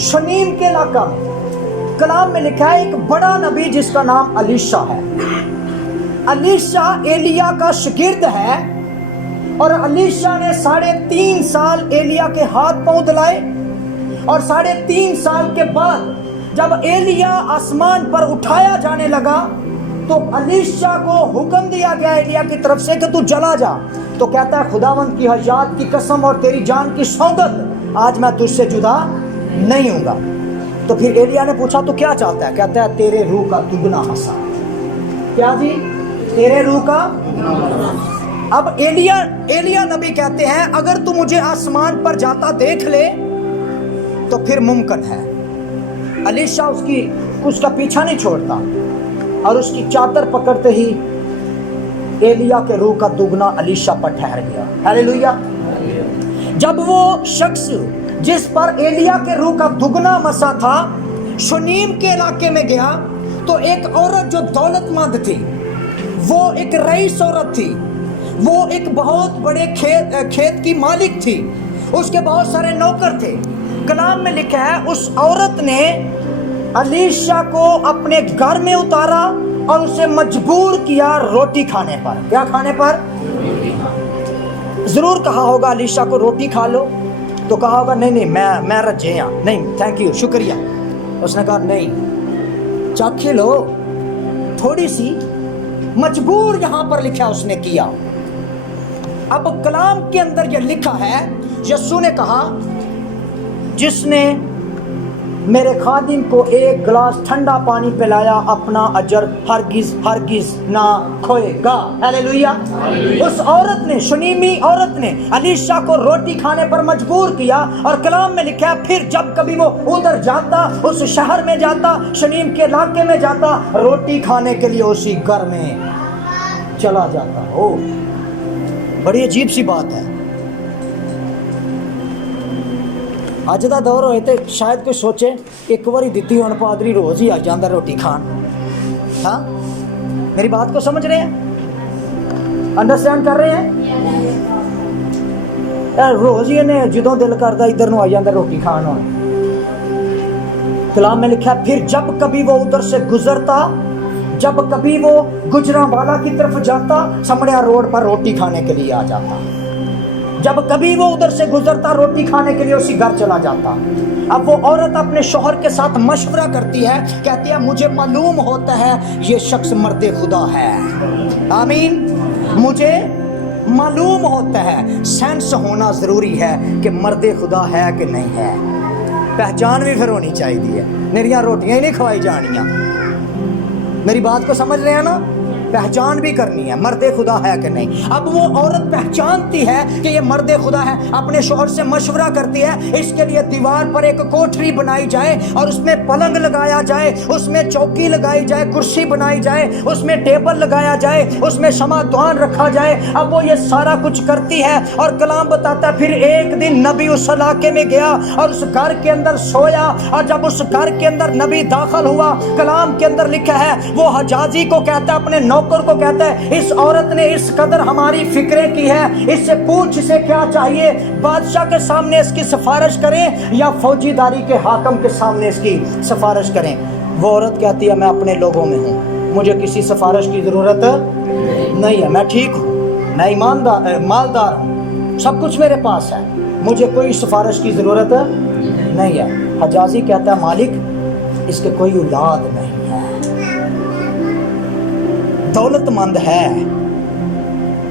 शनीम के इलाका में। कलाम में लिखा है, एक बड़ा नबी जिसका नाम अलीशा है। अलीशा एलिया का शागिर्द है और अलीशा ने 3.5 साल एलिया के हाथ पांव दिलाए और 3.5 साल के बाद जब एलिया आसमान पर उठाया जाने लगा तो अलीशा को हुक्म दिया गया एलिया की तरफ से कि तू चला जा। तो कहता है, खुदावंद की हयात की कसम और तेरी जान की सौगंध, आज मैं तुझसे जुदा नहीं होगा। तो फिर एलिया ने पूछा, तो क्या चाहता है? कहता है, तेरे रूह का दुगना हिस्सा। क्या जी? तेरे रूह का اب ایلیا نبی کہتے ہیں اگر تو مجھے آسمان پر جاتا دیکھ لے تو پھر ممکن ہے. الیشا اس کا پیچھا نہیں چھوڑتا اور اس کی چادر پکڑتے ہی ایلیا کے روح کا دگنا الیشا پر ٹھہر گیا. ہاللیلویا. جب وہ شخص جس پر ایلیا کے روح کا دگنا مسا تھا شنیم کے علاقے میں گیا تو ایک عورت جو دولت مند تھی, وہ ایک رئیس عورت تھی, وہ ایک بہت بڑے کھیت کی مالک تھی, اس کے بہت سارے نوکر تھے. کلام میں لکھا ہے اس عورت نے الیشا کو اپنے گھر میں اتارا اور اسے مجبور کیا روٹی کھانے پر. کیا کھانے پر؟ ضرور کہا ہوگا الیشا کو روٹی کھا لو, تو کہا ہوگا نہیں میں رجے ہاں, نہیں تھینک یو شکریہ. اس نے کہا نہیں چکھ لو تھوڑی سی, مجبور یہاں پر لکھا اس نے کیا. اب کلام کے اندر یہ لکھا ہے یسوع نے کہا جس نے میرے خادم کو ایک گلاس ٹھنڈا پانی پلایا اپنا اجر ہرگز نہ کھوئے گا. ہاللیلویا. اس عورت نے, شنیمی عورت نے الیشا کو روٹی کھانے پر مجبور کیا, اور کلام میں لکھا ہے پھر جب کبھی وہ ادھر جاتا, اس شہر میں جاتا, شنیم کے علاقے میں جاتا, روٹی کھانے کے لیے اسی گھر میں چلا جاتا. ہو بڑی عجیب سی بات ہے. اج دا دور ہوئے تو شاید کوئی سوچے ایک باری دیتی ہوں پادری روز ہی آ جاندہ روٹی کھان. ہاں میری بات کو سمجھ رہے ہیں, انڈرسٹینڈ کر رہے ہیں؟ روز ہی انہیں جدوں دل کردہ ادھر نو آ جاندہ روٹی کھان ہو. کلام میں لکھا پھر جب کبھی وہ ادھر سے گزرتا, جب کبھی وہ گجراں والا کی طرف جاتا, سمڑیا روڈ پر روٹی کھانے کے لیے آ جاتا. جب کبھی وہ ادھر سے گزرتا روٹی کھانے کے لیے اسی گھر چلا جاتا. اب وہ عورت اپنے شوہر کے ساتھ مشورہ کرتی ہے, کہتی ہے مجھے معلوم ہوتا ہے یہ شخص مرد خدا ہے. آمین. مجھے معلوم ہوتا ہے, سینس ہونا ضروری ہے کہ مرد خدا ہے کہ نہیں ہے. پہچان بھی پھر ہونی چاہیے. میریاں روٹیاں ہی نہیں کھوائی جانیاں. میری بات کو سمجھ رہے ہیں نا؟ پہچان بھی کرنی ہے مرد خدا ہے کہ نہیں. اب وہ عورت پہچانتی ہے کہ یہ مرد خدا ہے, اپنے شوہر سے مشورہ کرتی ہے اس کے لیے دیوار پر ایک کوٹھری بنائی جائے اور اس میں پلنگ لگایا جائے, اس میں چوکی لگائی جائے, کرسی بنائی جائے, اس میں ٹیبل لگایا جائے, اس میں شمعدان رکھا جائے. اب وہ یہ سارا کچھ کرتی ہے, اور کلام بتاتا ہے پھر ایک دن نبی اس علاقے میں گیا اور اس گھر کے اندر سویا, اور جب اس گھر کے اندر نبی داخل ہوا, کلام کے اندر لکھا ہے وہ حجازی کو کہتا ہے, اپنے نوکر کو کہتا ہے اس عورت نے اس قدر ہماری فکریں کی ہے, اس سے پوچھ اسے کیا چاہیے, بادشاہ کے سامنے اس کی سفارش کریں یا فوجی داری کے حاکم کے سامنے اس کی سفارش کریں. وہ عورت کہتی ہے میں اپنے لوگوں میں ہوں, مجھے کسی سفارش کی ضرورت نہیں ہے, میں ٹھیک ہوں, میں ایماندار مالدار ہوں, سب کچھ میرے پاس ہے, مجھے کوئی سفارش کی ضرورت نہیں ہے. حجازی کہتا ہے مالک اس کے کوئی اولاد نہیں ہے, دولت مند ہے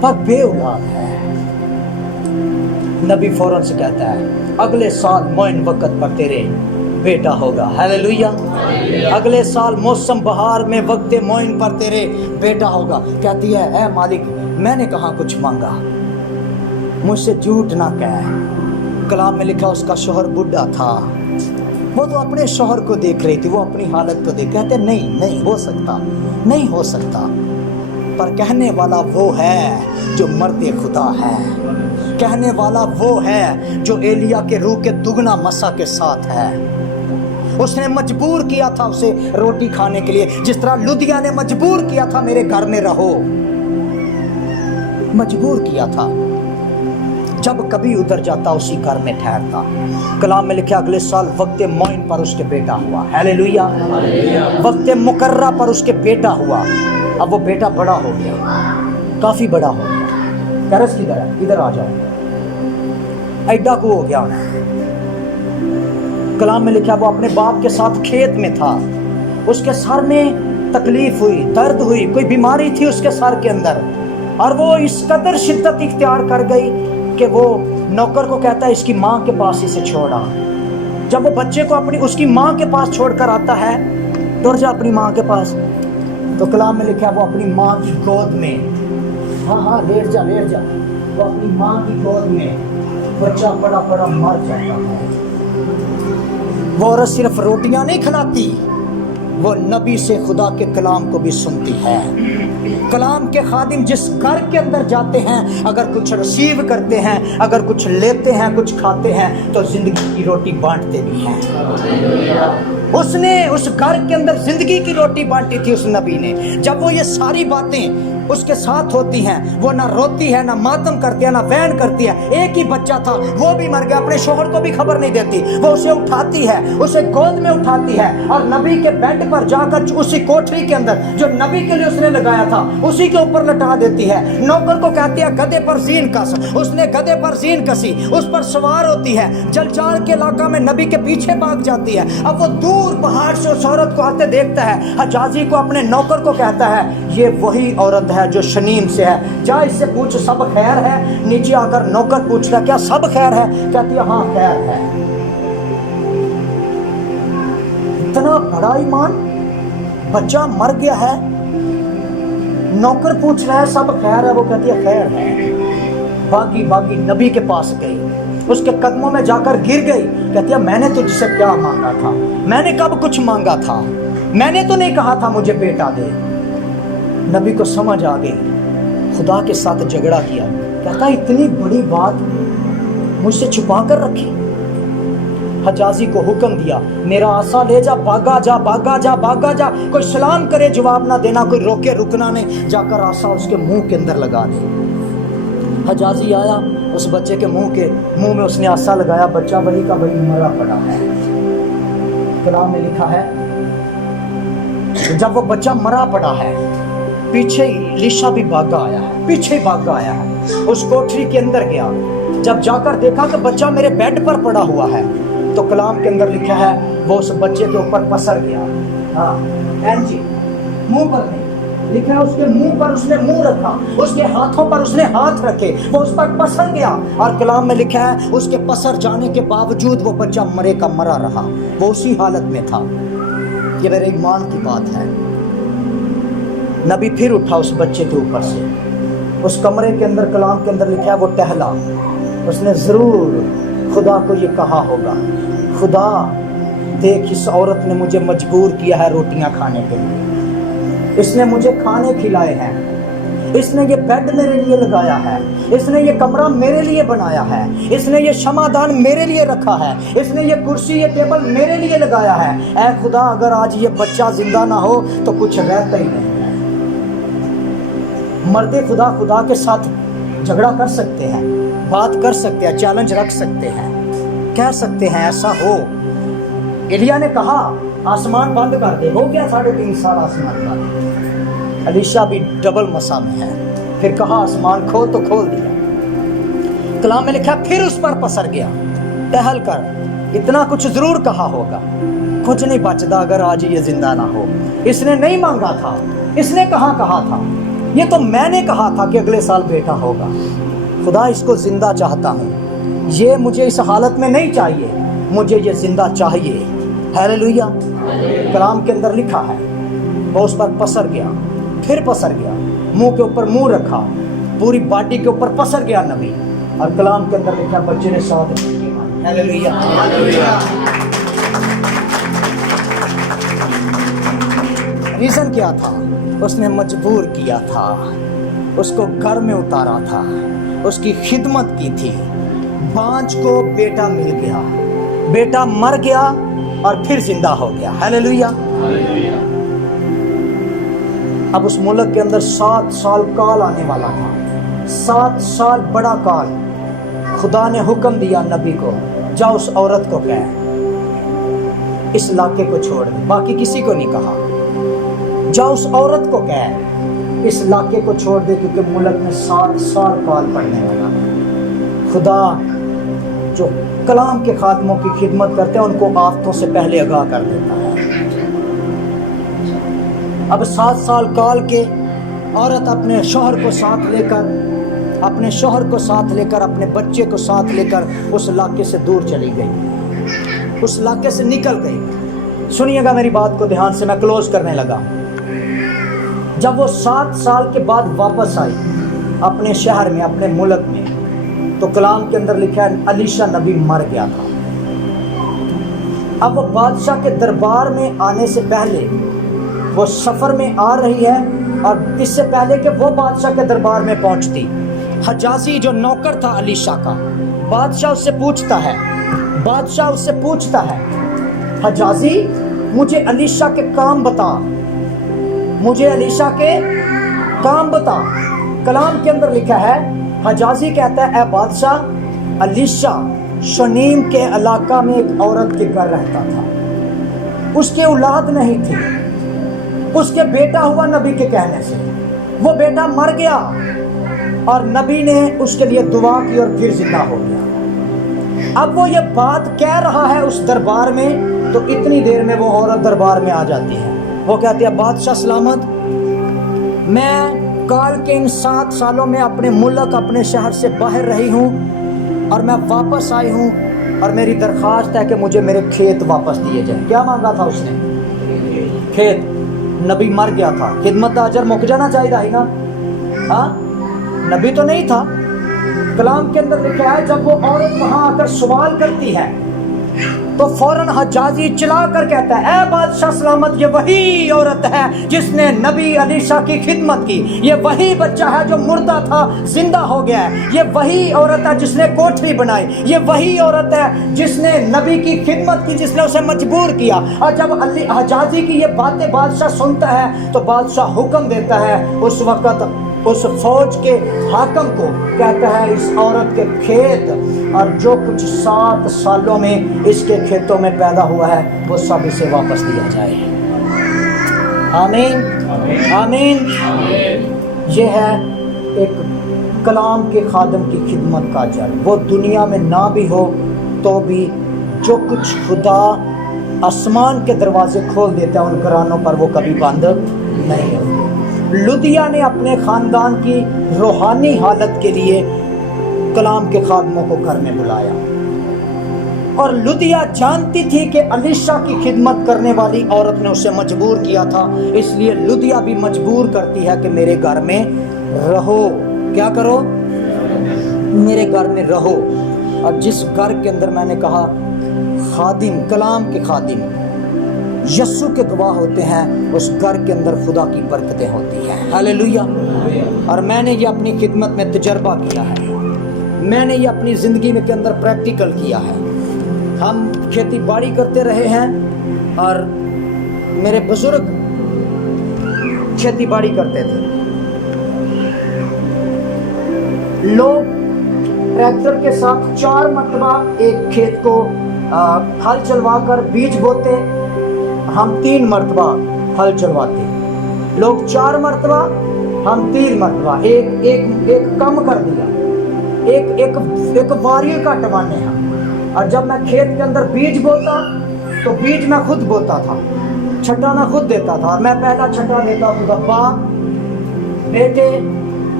پر بے اولاد ہے. نبی فوراً سے کہتا ہے اگلے سال معین وقت پر تیرے بیٹا ہوگا. ہاللیلویا. اگلے سال موسم بہار میں وقت معین پر تیرے بیٹا ہوگا. کہتی ہے اے مالک میں نے کہاں کچھ مانگا, مجھ سے جھوٹ نہ کہہ. کلام میں لکھا اس کا شوہر بڈھا تھا, وہ تو اپنے شوہر کو دیکھ رہی تھی, وہ اپنی حالت کو دیکھ. کہتے نہیں ہو سکتا, نہیں ہو سکتا. پر کہنے والا وہ ہے جو مرد خدا ہے, کہنے والا وہ ہے جو ایلیا کے روح کے دگنا مسا کے ساتھ ہے. اس نے مجبور کیا تھا اسے روٹی کھانے کے لیے, جس طرح لدیا نے مجبور کیا تھا میرے گھر میں رہو, مجبور کیا تھا. جب کبھی ادھر جاتا اسی گھر میں ٹھہرتا. کلام میں لکھا اگلے سال وقت معین پر اس کے بیٹا ہوا. ہاللیلویا. وقت مقررہ پر اس کے بیٹا ہوا. اب وہ بیٹا بڑا ہو گیا, کافی بڑا ہو گیا. کرس کدھر ہے, ادھر آ جاؤ. ایڈا کو ہو گیا. کلام میں لکھا وہ اپنے باپ کے ساتھ کھیت میں تھا, اس کے سر میں تکلیف ہوئی, درد ہوئی, کوئی بیماری تھی اس کے سر کے اندر, اور وہ اس قدر شدت اختیار کر گئی کہ وہ نوکر کو کہتا ہے اس کی ماں کے پاس اسے چھوڑا. جب وہ بچے کو اس کی ماں کے پاس چھوڑ کر آتا ہے, دوڑ جا اپنی ماں کے پاس, تو کلام میں لکھا وہ اپنی ماں کی گود میں हाँ हाँ लेट जा लेट जा। वो अपनी माँ की गोद में बच्चा बड़ा बड़ा मर जाता है। वो औरत सिर्फ रोटियां नहीं खिलाती, वो नबी से खुदा के कलाम को भी सुनती है। कलाम के खादिम जिस घर के अंदर जाते हैं, अगर कुछ रिसीव करते हैं, अगर कुछ लेते हैं, कुछ खाते हैं, तो जिंदगी की रोटी बांटते भी हैं। उसने उस घर के अंदर जिंदगी की रोटी बांटी थी उस नबी ने। जब वो ये सारी बातें उसके साथ होती हैं, वो ना रोती है, ना मातम करती है, ना वहन करती है। एक ही बच्चा था, वो भी मर गया, अपने शोहर को भी खबर नहीं देती। वो उसे उठाती है, उसे गोद में उठाती है और नबी के बेड पर जाकर उसी कोठरी के अंदर जो नबी के लिए उसने लगाया था उसी के ऊपर लटा देती है। नौकर को कहती है गधे पर जीन कस। उसने गधे पर जीन कसी, उस पर सवार होती है, जलजाल के इलाका में नबी के पीछे भाग जाती है। अब वो दूर पहाड़ से उस औरत को आते देखता है। हजाजी को अपने नौकर को कहता है ये वही औरत है जो शनीम से है, जा इससे पूछ सब खैर है। नीचे आकर नौकर पूछता है क्या सब खैर है? कहती है हाँ खैर है। इतना बड़ा ईमान, बच्चा मर गया है, नौकर पूछ रहा है सब खैर है, वो कहती है खैर है। भागी भागी नबी के पास गई, उसके कदमों में जाकर गिर गई। कहती है मैंने तुझसे क्या मांगा था? मैंने कब कुछ मांगा था? मैंने तो नहीं कहा था मुझे बेटा दे। नबी को समझ आ गई, खुदा के साथ झगड़ा किया। कहता इतनी बड़ी बात मुझसे छुपा कर रखी। हजाजी को हुक्म दिया मेरा आसा ले जा, भागा जा भागा जा भागा जा। कोई सलाम करे जवाब ना देना, कोई रोके रुकना नहीं, जाकर आसा उसके मुंह के अंदर लगा दे। हजाजी आया, उस बच्चे के मुंह में उसने आसा लगाया, बच्चा वही का वही मरा पड़ा है। कलाम में लिखा है जब वो बच्चा मरा पड़ा है, पीछे लीशा भी भागा आया है, पीछे भागा आया है, उस कोठरी के अंदर गया। जब जाकर देखा कि बच्चा मेरे बेड पर पड़ा हुआ है, तो कलाम के अंदर लिखा है वो उस बच्चे के ऊपर पसर गया। हाँ एनजी मुंह पर नहीं लिखा है, उसके मुंह पर उसने मुंह रखा, उसके हाथों पर उसने हाथ रखे, वो उस पर पसर गया। और कलाम में लिखा है उसके पसर जाने के बावजूद वो बच्चा मरे का मरा रहा, वो उसी हालत में था। ये मेरे ईमान की बात है। नबी फिर उठा उस बच्चे के ऊपर से, उस कमरे के अंदर कलाम के अंदर लिखा है वो टहला। उसने ज़रूर खुदा को ये कहा होगा, खुदा देख इस औरत ने मुझे मजबूर किया है रोटियां खाने के लिए, इसने मुझे खाने खिलाए हैं, इसने ये बेड मेरे लिए लगाया है, इसने ये कमरा मेरे लिए बनाया है, इसने ये क्षमादान मेरे लिए रखा है, इसने ये कुर्सी ये टेबल मेरे लिए लगाया है। ऐ खुदा अगर आज ये बच्चा जिंदा ना हो तो कुछ रहता ही नहीं। मर्दे खुदा खुदा के साथ झगड़ा कर सकते हैं, बात कर सकते हैं, चैलेंज रख सकते हैं, कह सकते हैं ऐसा हो। एलिया ने कहा आसमान बंद कर दे, हो गया 3.5 साल आसमान बंद। अलीशा भी डबल मसा में है, फिर कहा आसमान खोल तो खोल दिया। कलाम में लिखा फिर उस पर पसर गया, टहल कर इतना कुछ जरूर कहा होगा, कुछ नहीं बचता अगर आज ये जिंदा ना हो। इसने नहीं मांगा था, इसने कहा था, ये तो मैंने कहा था कि अगले साल बेटा होगा। खुदा इसको जिंदा चाहता हूँ, ये मुझे इस हालत में नहीं चाहिए, मुझे ये जिंदा चाहिए। हालेलुया। कलाम के अंदर लिखा है वो उस पर पसर गया, फिर पसर गया, मुंह के ऊपर मुंह रखा, पूरी बॉडी के ऊपर पसर गया नबी। और कलाम के अंदर लिखा बच्चे ने साथ। हालेलुया। रीजन क्या था? उसने मजबूर किया था, उसको घर में उतारा था, उसकी खिदमत की थी। बांझ को बेटा मिल गया, बेटा मर गया और फिर जिंदा हो गया। हालेलुया। अब उस मुल्क के अंदर 7 साल काल आने वाला था, 7 साल बड़ा काल। खुदा ने हुक्म दिया नबी को, जा उस औरत को कह इस इलाके को छोड़ दे, बाकी किसी को नहीं कहा। जा उस औरत को कह इस इलाके को छोड़ दे, क्योंकि मुल्क में 7 साल काल पड़ने वाला है। खुदा जो कलाम के खादमों की खिदमत करते हैं उनको आफतों से पहले आगाह कर देता है। अब 7 साल काल के औरत अपने शौहर को साथ लेकर अपने बच्चे को साथ लेकर उस इलाके से दूर चली गई, उस इलाके से निकल गई। सुनिएगा मेरी बात को ध्यान से, मैं क्लोज करने लगा। जब वो 7 साल के बाद वापस आई, अपने शहर में, अपने मुल्क में, तो कलाम के अंदर लिखा है अलीशा नबी मर गया था। अब वो बादशाह के दरबार में आने से पहले वो सफ़र में आ रही है, और इससे पहले कि वो बादशाह के दरबार में पहुंचती, हजाजी जो नौकर था अलीशा का, बादशाह उससे पूछता है हजाजी मुझे अलीशा के काम बता, कलाम के अंदर लिखा है, हजाजी कहता है, ए बादशाह, अलीशा शनीम के इलाका में एक औरत के घर रहता था, उसके औलाद नहीं थी, उसके बेटा हुआ नबी के कहने से, वो बेटा मर गया और नबी ने उसके लिए दुआ की और फिर जिंदा हो गया। अब वो ये बात कह रहा है उस दरबार में, तो इतनी देर में वो औरत दरबार में आ जाती है। वो कहती है, बादशाह सलामत, मैं काल के इन 7 सालों में अपने मुल्क, अपने शहर से बाहर रही हूँ और मैं वापस आई हूँ, और मेरी दरख्वास्त है कि मुझे मेरे खेत वापस दिए जाए। क्या मांगा था उसने? खेत। नबी मर गया था, खिदमत का अजर मुक जाना चाहिए था ना, हाँ? नबी तो नहीं था। कलाम के अंदर लिखा है, जब वो औरत वहां आकर सवाल करती है तो फौरन हजाजी चिल्ला कर कहता है, ए बादशाह सलामत, ये वही औरत है जिसने नबी अलीशा की खिदमत की, ये वही बच्चा है जो मुर्दा था जिंदा हो गया है, ये वही औरत है जिसने कोठरी बनाई, ये वही औरत है जिसने नबी की खिदमत की, जिसने उसे मजबूर किया। और जब हजाजी की ये बातें बादशाह सुनता है तो बादशाह हुक्म देता है उस वक्त उस फौज के हाकम को, कहता है, इस औरत के खेत और जो कुछ 7 सालों में इसके खेतों में पैदा हुआ है वो सब इसे वापस दिया जाए। आमीन, आमीन। ये है एक कलाम के खादम की खिदमत का अजर। वो दुनिया में ना भी हो तो भी जो कुछ खुदा आसमान के दरवाजे खोल देता है उन घरानों पर वो कभी बंद नहीं होते। लुदिया ने अपने ख़ानदान की रूहानी हालत के लिए कलाम के खादमों को घर में बुलाया, और लुदिया जानती थी कि अलीशा की खिदमत करने वाली औरत ने उसे मजबूर किया था, इसलिए लुदिया भी मजबूर करती है कि मेरे घर में रहो। क्या करो? मेरे घर में रहो। और जिस घर के अंदर मैंने कहा खादिम, कलाम के खादिम यस्सु के गवाह होते हैं, उस घर के अंदर खुदा की बरकतें होती हैं। हालेलुया। और मैंने ये अपनी खिदमत में तजर्बा किया है, मैंने ये अपनी ज़िंदगी में के अंदर प्रैक्टिकल किया है। हम खेती बाड़ी करते रहे हैं और मेरे बुजुर्ग खेती बाड़ी करते थे। लोग ट्रैक्टर के साथ 4 मरतबा एक खेत को हल चलवा कर बीज बोते, हम 3 मरतबा हल चलवाते। लोग 4 मरतबा, हम 3 मरतबा, एक कम कर दिया, एक वारी कटवाने हैं। और जब मैं खेत के अंदर बीज बोता तो बीज मैं खुद बोता था, छटा मैं खुद देता था, और मैं पहला छटा देता था बाप, बेटे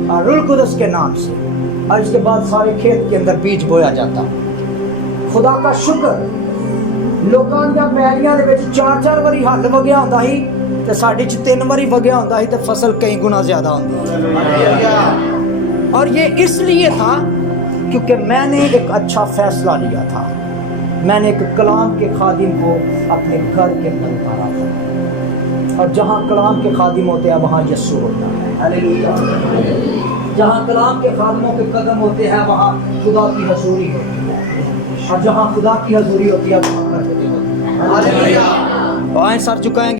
और रूह कुदस के नाम से, और इसके बाद सारे खेत के अंदर बीज बोया जाता। खुदा का शुक्र, लोकां दी पैलियां दे विच 4-4 वारी हल वगया हुंदा ही ते साडी च 3 वारी वगया हुंदा ही ते फसल कई गुना ज्यादा होंदी। और ये इसलिए था क्योंकि मैंने एक अच्छा फैसला लिया था, मैंने एक कलाम के खादिम को अपने घर के अंदर उतारा था। और जहाँ कलाम के खादिम होते हैं वहाँ यस्सु होता है। हालेलुया। जहाँ कलाम के खादिमों के कदम होते हैं वहाँ खुदा की हजूरी होती है, और जहाँ खुदा की हजूरी होती है वहाँ बरकतें होती हैं। हालेलुया। आए सर झुकाएंगे।